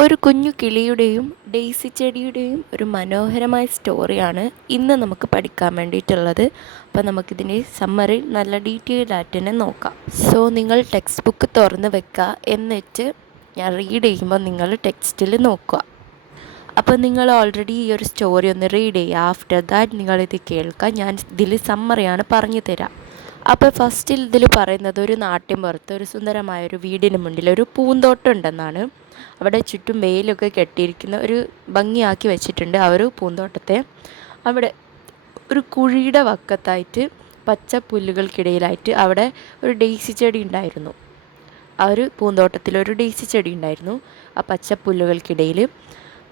ഒരു കുഞ്ഞു കിളിയുടെയും ഡെയ്സി ചെടിയുടെയും ഒരു മനോഹരമായ സ്റ്റോറിയാണ് ഇന്ന് നമുക്ക് പഠിക്കാൻ വേണ്ടിയിട്ടുള്ളത്. അപ്പോൾ നമുക്കിതിന്റെ സമ്മറി നല്ല ഡീറ്റെയിൽഡ് ആയിട്ട് തന്നെ നോക്കാം. സോ നിങ്ങൾ ടെക്സ്റ്റ് ബുക്ക് തുറന്ന് വെക്കുക. എന്നിട്ട് ഞാൻ റീഡ് ചെയ്യുമ്പോൾ നിങ്ങൾ ടെക്സ്റ്റിൽ നോക്കുക. അപ്പോൾ നിങ്ങൾ ഓൾറെഡി ഈ ഒരു സ്റ്റോറി ഒന്ന് റീഡ് ചെയ്യുക. ആഫ്റ്റർ ദാറ്റ് നിങ്ങളിത് കേൾക്കുക. ഞാൻ ഇതിൽ സമ്മറിയാണ് പറഞ്ഞു തരാം. അപ്പോൾ ഫസ്റ്റിൽ ഇതിൽ പറയുന്നത് ഒരു നാട്ടിൻ പുറത്ത് ഒരു സുന്ദരമായ ഒരു വീടിന് മുന്നിൽ ഒരു പൂന്തോട്ടം ഉണ്ടെന്നാണ്. അവിടെ ചുറ്റും വെയിലൊക്കെ കെട്ടിയിരിക്കുന്ന ഒരു ഭംഗിയാക്കി വെച്ചിട്ടുണ്ട് ആ ഒരു പൂന്തോട്ടത്തെ. അവിടെ ഒരു കുഴിയുടെ വക്കത്തായിട്ട് പച്ച പുല്ലുകൾക്കിടയിലായിട്ട് അവിടെ ഒരു ഡെയ്സി ചെടി ഉണ്ടായിരുന്നു. ആ ഒരു പൂന്തോട്ടത്തിൽ ഒരു ഡെയ്സി ചെടി ഉണ്ടായിരുന്നു ആ പച്ച പുല്ലുകൾക്കിടയിൽ.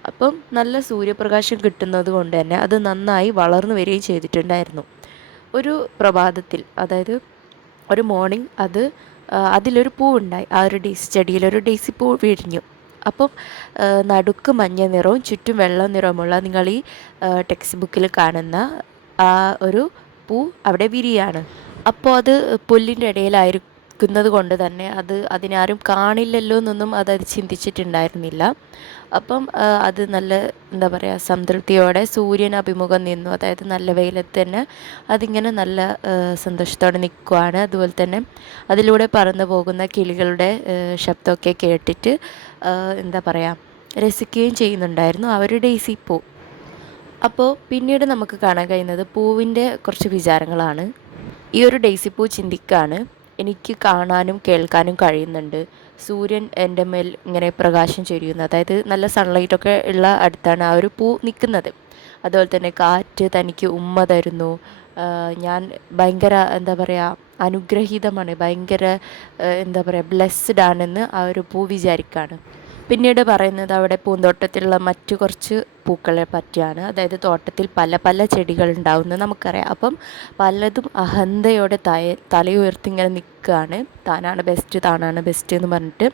അപ്പം നല്ല സൂര്യപ്രകാശം കിട്ടുന്നത് കൊണ്ട് തന്നെ അത് നന്നായി വളർന്നു വരികയും ചെയ്തിട്ടുണ്ടായിരുന്നു. ഒരു പ്രഭാതത്തിൽ അതായത് ഒരു മോർണിംഗ് അത് അതിലൊരു പൂവുണ്ടായി. ആ ഒരു ഡേസി ചെടിയിലൊരു ഡെയ്സി പൂ വിരിഞ്ഞു. അപ്പം നടുക്ക് മഞ്ഞ നിറവും ചുറ്റും വെള്ള നിറവുമുള്ള നിങ്ങൾ ഈ ടെക്സ്റ്റ് ബുക്കിൽ കാണുന്ന ആ ഒരു പൂ അവിടെ വിരിയാണ്. അപ്പോൾ അത് പുല്ലിന്റെ ഇടയിലായിരിക്കുന്നത് കൊണ്ട് തന്നെ അത് അതിനാരും കാണില്ലല്ലോ എന്നൊന്നും അത് ചിന്തിച്ചിട്ടുണ്ടായിരുന്നില്ല. അപ്പം അത് നല്ല എന്താ പറയുക സംതൃപ്തിയോടെ സൂര്യൻ അഭിമുഖം നിന്നു. അതായത് നല്ല വെയിലത്ത് തന്നെ അതിങ്ങനെ നല്ല സന്തോഷത്തോടെ നിൽക്കുവാണ്. അതുപോലെ തന്നെ അതിലൂടെ പറന്നു പോകുന്ന കിളികളുടെ ശബ്ദമൊക്കെ കേട്ടിട്ട് എന്താ പറയുക രസിക്കുകയും ചെയ്യുന്നുണ്ടായിരുന്നു. അവരുടെ ഈ പൂ അപ്പോൾ പിന്നീട് നമുക്ക് കാണാൻ കഴിയുന്നത് പൂവിന്റെ കുറച്ച് വിചാരങ്ങളാണ്. ഈ ഒരു ഡെയ്സിപ്പൂ ചിന്തിക്കാണ്. എനിക്ക് കാണാനും കേൾക്കാനും കഴിയുന്നുണ്ട്. സൂര്യൻ എന്റെ മേൽ ഇങ്ങനെ പ്രകാശം ചൊരിയുന്നു. അതായത് നല്ല സൺലൈറ്റൊക്കെ ഉള്ള അടുത്താണ് ആ ഒരു പൂ നിൽക്കുന്നത്. അതുപോലെ തന്നെ കാറ്റ് തനിക്ക് ഉമ്മ തരുന്നു. ഞാൻ ഭയങ്കര എന്താ പറയുക അനുഗ്രഹീതമാണ്. ഭയങ്കര എന്താ പറയുക ബ്ലെസ്ഡ് ആണെന്ന് ആ ഒരു പൂ വിചാരിക്കുകയാണ് പിന്നീട് പറയുന്നത് അവിടെ പൂന്തോട്ടത്തിലുള്ള മറ്റു കുറച്ച് പൂക്കളെ പറ്റിയാണ്. അതായത് തോട്ടത്തിൽ പല പല ചെടികൾ ഉണ്ടാവുന്നത് നമുക്കറിയാം. അപ്പം പലതും അഹന്തയോടെ തയ തലയുയർത്തി ഇങ്ങനെ നിൽക്കുകയാണ്. താനാണ് ബെസ്റ്റ് താനാണ് ബെസ്റ്റ് എന്ന് പറഞ്ഞിട്ട്.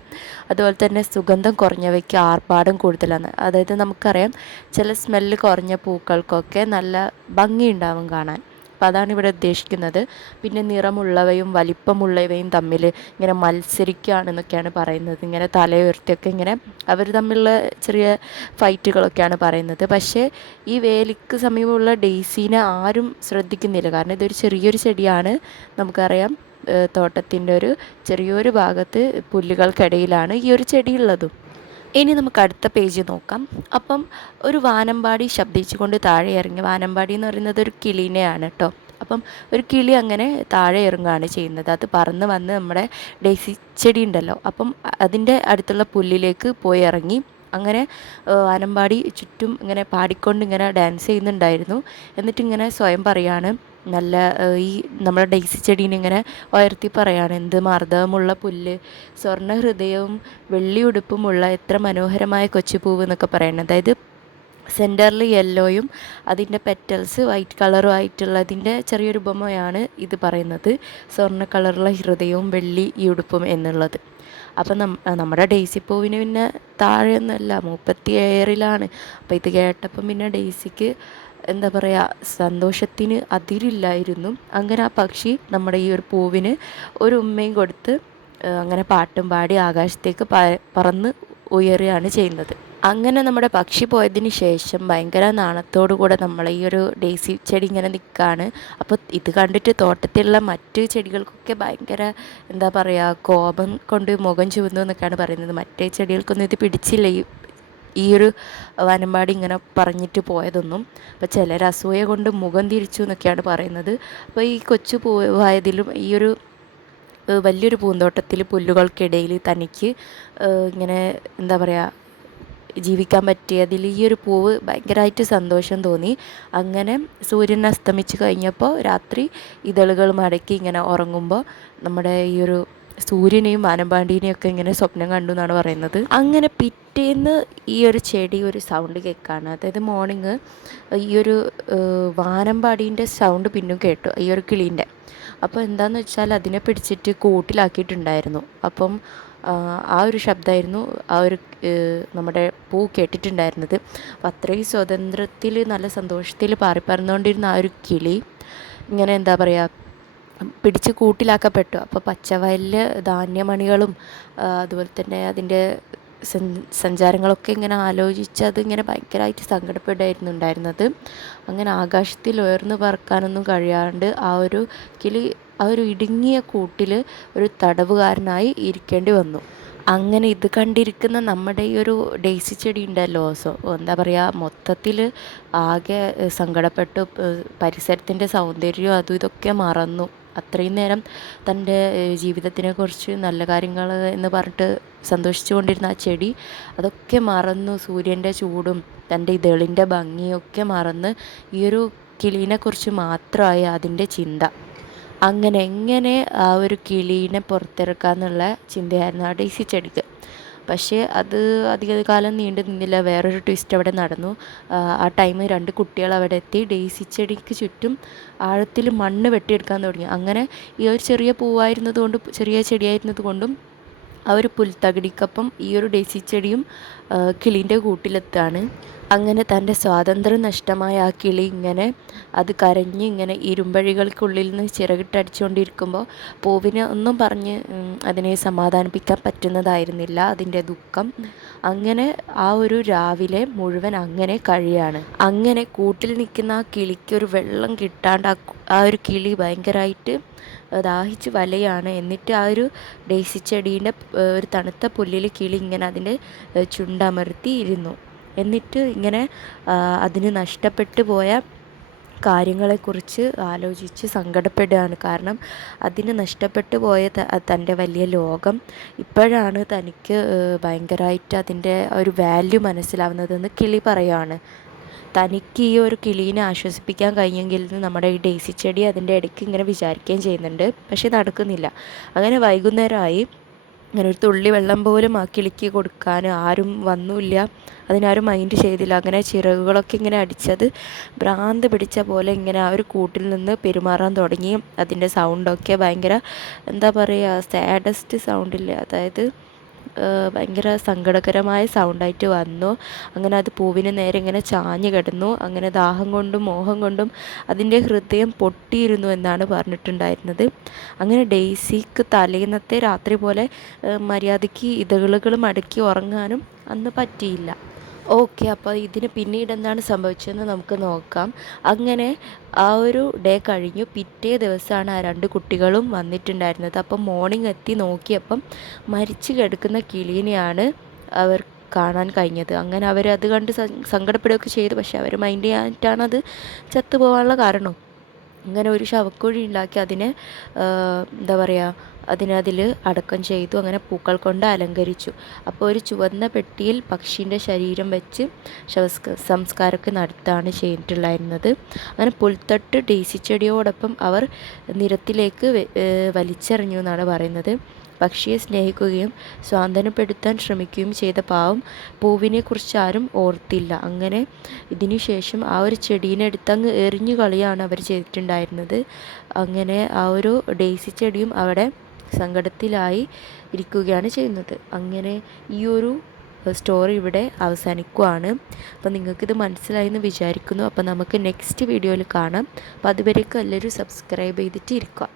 അതുപോലെ തന്നെ സുഗന്ധം കുറഞ്ഞവയ്ക്ക് ആർപ്പാടും കൂടുതലാണ്. അതായത് നമുക്കറിയാം ചില സ്മെല്ല് കുറഞ്ഞ പൂക്കൾക്കൊക്കെ നല്ല ഭംഗി ഉണ്ടാവും കാണാൻ. അപ്പോൾ അതാണ് ഇവിടെ ഉദ്ദേശിക്കുന്നത്. പിന്നെ നിറമുള്ളവയും വലിപ്പമുള്ളവയും തമ്മിൽ ഇങ്ങനെ മത്സരിക്കുകയാണെന്നൊക്കെയാണ് പറയുന്നത്. ഇങ്ങനെ തലയുയർത്തിയൊക്കെ ഇങ്ങനെ അവർ തമ്മിലുള്ള ചെറിയ ഫൈറ്റുകളൊക്കെയാണ് പറയുന്നത്. പക്ഷേ ഈ വേലിക്ക് സമീപമുള്ള ഡെയ്സീനെ ആരും ശ്രദ്ധിക്കുന്നില്ല. കാരണം ഇതൊരു ചെറിയൊരു ചെടിയാണ്. നമുക്കറിയാം തോട്ടത്തിന്റെ ഒരു ചെറിയൊരു ഭാഗത്ത് പുല്ലുകൾക്കിടയിലാണ് ഈ ഒരു ചെടി ഉള്ളതും. ഇനി നമുക്ക് അടുത്ത പേജ് നോക്കാം. അപ്പം ഒരു വാനമ്പാടി ശബ്ദിച്ചുകൊണ്ട് താഴെ ഇറങ്ങി. വാനമ്പാടി എന്ന് പറയുന്നത് ഒരു കിളീനെയാണ് കേട്ടോ അപ്പം ഒരു കിളി അങ്ങനെ താഴെ ഇറങ്ങുകയാണ് ചെയ്യുന്നത്. അത് പറന്ന് വന്ന് നമ്മുടെ ഡേസി ചെടി ഉണ്ടല്ലോ. അപ്പം അതിന്റെ അടുത്തുള്ള പുല്ലിലേക്ക് പോയി ഇറങ്ങി. അങ്ങനെ വാനമ്പാടി ചുറ്റും ഇങ്ങനെ പാടിക്കൊണ്ട് ഇങ്ങനെ ഡാൻസ് ചെയ്യുന്നുണ്ടായിരുന്നു. എന്നിട്ടിങ്ങനെ സ്വയം പറയാണ് നല്ല ഈ നമ്മുടെ ഡെയ്സി ചെടീനെ ഇങ്ങനെ ഉയർത്തി പറയാണ് എന്ത് മാർദ്ദവമുള്ള പുല്ല് സ്വർണ ഹൃദയവും വെള്ളി ഉടുപ്പുമുള്ള എത്ര മനോഹരമായ കൊച്ചുപൂവ് എന്നൊക്കെ പറയുന്നത് അതായത് സെന്ററിൽ യെല്ലോയും അതിന്റെ പെറ്റൽസ് വൈറ്റ് കളറും ആയിട്ടുള്ളതിന്റെ ചെറിയൊരു ഉപമയാണ് ഇത് പറയുന്നത് സ്വർണ കളറുള്ള ഹൃദയവും വെള്ളി ഉടുപ്പും എന്നുള്ളത്. അപ്പം നമ്മുടെ ഡെയ്സി പൂവിന് പിന്നെ താഴെയൊന്നുമല്ല മുപ്പത്തി ഏഴിലാണ് അപ്പോൾ ഇത് കേട്ടപ്പം പിന്നെ ഡെയ്സിക്ക് എന്താ പറയുക സന്തോഷത്തിന് അതിരില്ലായിരുന്നു. അങ്ങനെ ആ പക്ഷി നമ്മുടെ ഈ ഒരു പൂവിന് ഒരു ഉമ്മയും കൊടുത്ത് അങ്ങനെ പാട്ടും പാടി ആകാശത്തേക്ക് പറന്ന് ഉയരുകയാണ് ചെയ്യുന്നത്. അങ്ങനെ നമ്മുടെ പക്ഷി പോയതിന് ശേഷം ഭയങ്കര നാണത്തോടു കൂടെ നമ്മൾ ഈ ഒരു ഡേസി ചെടി ഇങ്ങനെ നിൽക്കുകയാണ് അപ്പോൾ ഇത് കണ്ടിട്ട് തോട്ടത്തിലുള്ള മറ്റ് ചെടികൾക്കൊക്കെ ഭയങ്കര എന്താ പറയുക കോപം കൊണ്ട് മുഖം ചുവന്നു എന്നൊക്കെയാണ് പറയുന്നത്. മറ്റേ ചെടികൾക്കൊന്നും ഇത് പിടിച്ചില്ല? ഈ ഈ ഒരു വനമ്പാടി ഇങ്ങനെ പറഞ്ഞിട്ട് പോയതൊന്നും. അപ്പോൾ ചിലർ അസൂയ കൊണ്ട് മുഖം തിരിച്ചു എന്നൊക്കെയാണ് പറയുന്നത്. അപ്പോൾ ഈ കൊച്ചു പോയതിലും ഈ ഒരു വലിയൊരു പൂന്തോട്ടത്തിൽ പുല്ലുകൾക്കിടയിൽ തനിക്ക് ഇങ്ങനെ എന്താ പറയുക ജീവിക്കാൻ പറ്റിയതിൽ ഈ ഒരു പൂവ് ഭയങ്കരമായിട്ട് സന്തോഷം തോന്നി. അങ്ങനെ സൂര്യൻ അസ്തമിച്ച് കഴിഞ്ഞപ്പോൾ രാത്രി ഇതളുകൾ മടക്കി ഇങ്ങനെ ഉറങ്ങുമ്പോൾ നമ്മുടെ ഈ ഒരു സൂര്യനെയും വാനമ്പാണ്ടീനെയും ഒക്കെ ഇങ്ങനെ സ്വപ്നം കണ്ടു എന്നാണ് പറയുന്നത്. അങ്ങനെ പിറ്റേന്ന് ഈ ഒരു ചെടി ഒരു സൗണ്ട് കേൾക്കുകയാണ് അതായത് മോർണിംഗ് ഈ ഒരു വാനമ്പാടീന്റെ സൗണ്ട് പിന്നും കേട്ടു ഈ ഒരു കിളീന്റെ. അപ്പോൾ എന്താണെന്ന് വെച്ചാൽ അതിനെ പിടിച്ചിട്ട് കൂട്ടിലാക്കിയിട്ടുണ്ടായിരുന്നു. അപ്പം ആ ഒരു ശബ്ദമായിരുന്നു ആ ഒരു നമ്മുടെ പൂ കേട്ടിട്ടുണ്ടായിരുന്നത്. അപ്പം അത്രയും സ്വതന്ത്രത്തിൽ നല്ല സന്തോഷത്തിൽ പാറിപ്പറന്നുകൊണ്ടിരുന്ന ആ ഒരു കിളി ഇങ്ങനെ എന്താ പറയുക പിടിച്ച് കൂട്ടിലാക്കപ്പെട്ടു. അപ്പോൾ പച്ചവയലിൽ ധാന്യമണികളും അതുപോലെ തന്നെ അതിന്റെ സഞ്ചാരങ്ങളൊക്കെ ഇങ്ങനെ ആലോചിച്ച് അതിങ്ങനെ ഭയങ്കരമായിട്ട് സങ്കടപ്പെടുമായിരുന്നു ഉണ്ടായിരുന്നത്. അങ്ങനെ ആകാശത്തിൽ ഉയർന്നു പറക്കാനൊന്നും കഴിയാണ്ട് ആ ഒരു കിളി ആ ഒരു ഇടുങ്ങിയ കൂട്ടിൽ ഒരു തടവുകാരനായി ഇരിക്കേണ്ടി വന്നു. അങ്ങനെ ഇത് കണ്ടിരിക്കുന്ന നമ്മുടെ ഈ ഒരു ഡെയ്സി ചെടി ഉണ്ടല്ലോ സോ എന്താ പറയുക മൊത്തത്തിൽ ആകെ സങ്കടപ്പെട്ടു. പരിസരത്തിന്റെ സൗന്ദര്യവും അതും ഇതൊക്കെ മറന്നു. അത്രയും നേരം തന്റെ ജീവിതത്തിനെക്കുറിച്ച് നല്ല കാര്യങ്ങൾ എന്ന് പറഞ്ഞിട്ട് സന്തോഷിച്ചു കൊണ്ടിരുന്ന ആ ചെടി അതൊക്കെ മറന്നു സൂര്യന്റെ ചൂടും തന്റെ ഇതളിന്റെ ഭംഗിയൊക്കെ മറന്ന് ഈ ഒരു കിളീനെക്കുറിച്ച് മാത്രമായി അതിന്റെ ചിന്ത. അങ്ങനെ എങ്ങനെ ആ ഒരു കിളീനെ പുറത്തിറക്കാമെന്നുള്ള ചിന്തയായിരുന്നു ആ ഡെയ്സി ചെടിക്ക്. പക്ഷേ അത് അധിക കാലം നീണ്ടു നിന്നില്ല. വേറൊരു ട്വിസ്റ്റ് അവിടെ നടന്നു. ആ ടൈം രണ്ട് കുട്ടികൾ അവിടെ എത്തി. ഡെയ്സി ചെടിക്ക് ചുറ്റും ആഴത്തിൽ മണ്ണ് വെട്ടിയെടുക്കാൻ തുടങ്ങി. അങ്ങനെ ഈ ഒരു ചെറിയ പൂവായിരുന്നത് കൊണ്ടും ചെറിയ ചെടിയായിരുന്നത് കൊണ്ടും ആ ഒരു പുൽത്തകിടിക്കൊപ്പം ഈ ഒരു ഡെയ്സി ചെടിയും കിളീന്റെ കൂട്ടിലെത്താണ്. അങ്ങനെ തന്റെ സ്വാതന്ത്ര്യം നഷ്ടമായ ആ കിളി ഇങ്ങനെ അത് കരഞ്ഞ് ഇങ്ങനെ ഇരുമ്പഴികൾക്കുള്ളിൽ നിന്ന് ചിറകിട്ടടിച്ചുകൊണ്ടിരിക്കുമ്പോൾ പൂവിനെ ഒന്നും പറഞ്ഞ് അതിനെ സമാധാനിപ്പിക്കാൻ പറ്റുന്നതായിരുന്നില്ല അതിന്റെ ദുഃഖം. അങ്ങനെ ആ ഒരു രാവിലെ മുഴുവൻ അങ്ങനെ കഴിയാണ്. അങ്ങനെ കൂട്ടിൽ നിൽക്കുന്ന ആ കിളിക്ക് ഒരു വെള്ളം കിട്ടാണ്ട് ആ ഒരു കിളി ഭയങ്കരമായിട്ട് ദാഹിച്ച് വലയാണ്. എന്നിട്ട് ആ ഒരു ഡേസി ചെടീന്റെ ഒരു തണുത്ത പുല്ലിൽ കിളി ഇങ്ങനെ അതിന്റെ ചുണ്ടമർത്തി ഇരുന്നു എന്നിട്ട് ഇങ്ങനെ അതിന് നഷ്ടപ്പെട്ടു പോയ കാര്യങ്ങളെക്കുറിച്ച് ആലോചിച്ച് സങ്കടപ്പെടുകയാണ്. കാരണം അതിന് നഷ്ടപ്പെട്ടു പോയ തന്റെ വലിയ ലോകം ഇപ്പോഴാണ് തനിക്ക് ഭയങ്കരമായിട്ട് അതിന്റെ ഒരു വാല്യൂ മനസ്സിലാവുന്നതെന്ന് കിളി പറയുകയാണ് തനിക്ക് ഈ ഒരു കിളീനെ ആശ്വസിപ്പിക്കാൻ കഴിഞ്ഞെങ്കിൽ നമ്മുടെ ഈ ഡേസി ചെടി അതിന്റെ ഇടയ്ക്ക് ഇങ്ങനെ വിചാരിക്കുകയും ചെയ്യുന്നുണ്ട്. പക്ഷേ നടക്കുന്നില്ല. അങ്ങനെ വൈകുന്നേരമായി അങ്ങനെ ഒരു തുള്ളി വെള്ളം പോലും ആ കിളിക്ക് കൊടുക്കാൻ ആരും വന്നില്ല അതിനാരും മൈൻഡ് ചെയ്തില്ല. അങ്ങനെ ചിറകുകളൊക്കെ ഇങ്ങനെ അടിച്ചത് ഭ്രാന്ത് പിടിച്ച പോലെ ഇങ്ങനെ ആ ഒരു കൂട്ടിൽ നിന്ന് പെരുമാറാൻ തുടങ്ങി. അതിന്റെ സൗണ്ടൊക്കെ ഭയങ്കര എന്താ പറയുക സാഡസ്റ്റ് സൗണ്ടില്ലേ അതായത് ഭയങ്കര സങ്കടകരമായ സൗണ്ടായിട്ട് വന്നു. അങ്ങനെ അത് പൂവിന് നേരെ ഇങ്ങനെ ചാഞ്ഞു കിടന്നു. അങ്ങനെ ദാഹം കൊണ്ടും മോഹം കൊണ്ടും അതിന്റെ ഹൃദയം പൊട്ടിയിരുന്നു എന്നാണ് പറഞ്ഞിട്ടുണ്ടായിരുന്നത്. അങ്ങനെ ഡെയ്സിക്ക് തലേന്നത്തെ രാത്രി പോലെ മര്യാദയ്ക്ക് ഇതളുകൾ മടക്കി ഉറങ്ങാനും അന്ന് പറ്റിയില്ല. ഓക്കെ അപ്പോൾ ഇതിന് പിന്നീട് എന്താണ് സംഭവിച്ചതെന്ന് നമുക്ക് നോക്കാം. അങ്ങനെ ആ ഒരു ഡേ കഴിഞ്ഞു. പിറ്റേ ദിവസമാണ് ആ രണ്ട് കുട്ടികളും വന്നിട്ടുണ്ടായിരുന്നത്. അപ്പം മോർണിംഗ് എത്തി നോക്കിയപ്പം മരിച്ചു കിടക്കുന്ന കിളീനെയാണ് അവർ കാണാൻ കഴിഞ്ഞത്. അങ്ങനെ അവർ അത് കണ്ട് സങ്കടപ്പെടുകയൊക്കെ ചെയ്തു. പക്ഷെ അവർ മൈൻഡ് ചെയ്യാനായിട്ടാണ് അത് ചത്തുപോകാനുള്ള കാരണം. അങ്ങനെ ഒരു ശവക്കുഴി ഉണ്ടാക്കി അതിനെ എന്താ പറയുക അതിനതിൽ അടക്കം ചെയ്തു അങ്ങനെ പൂക്കൾ കൊണ്ട് അലങ്കരിച്ചു. അപ്പോൾ ഒരു ചുവന്ന പെട്ടിയിൽ പക്ഷീന്റെ ശരീരം വെച്ച് ശവസ്ക സംസ്കാരമൊക്കെ നടത്താണ് ചെയ്തിട്ടുണ്ടായിരുന്നത്. അങ്ങനെ പുൽത്തട്ട് ഡേസി ചെടിയോടൊപ്പം അവർ നിരത്തിലേക്ക് വലിച്ചെറിഞ്ഞു എന്നാണ് പറയുന്നത്. പക്ഷിയെ സ്നേഹിക്കുകയും സ്വാന്തനപ്പെടുത്താൻ ശ്രമിക്കുകയും ചെയ്ത പാവം പൂവിനെക്കുറിച്ച് ആരും ഓർത്തില്ല. അങ്ങനെ ഇതിനുശേഷം ആ ഒരു ചെടീനെ എടുത്തങ്ങ് എറിഞ്ഞു കളിയാണ് അവർ ചെയ്തിട്ടുണ്ടായിരുന്നത്. അങ്ങനെ ആ ഒരു ഡേസി ചെടിയും അവിടെ സങ്കടത്തിലായി ഇരിക്കുകയാണ് ചെയ്യുന്നത്. അങ്ങനെ ഈ ഒരു സ്റ്റോറി ഇവിടെ അവസാനിക്കുവാണ്. അപ്പോൾ നിങ്ങൾക്കിത് മനസ്സിലായി എന്ന് വിചാരിക്കുന്നു. അപ്പോൾ നമുക്ക് നെക്സ്റ്റ് വീഡിയോയിൽ കാണാം. അപ്പോൾ അതുവരേക്കും എല്ലാവരും സബ്സ്ക്രൈബ് ചെയ്തിട്ട് ഇരിക്കുക.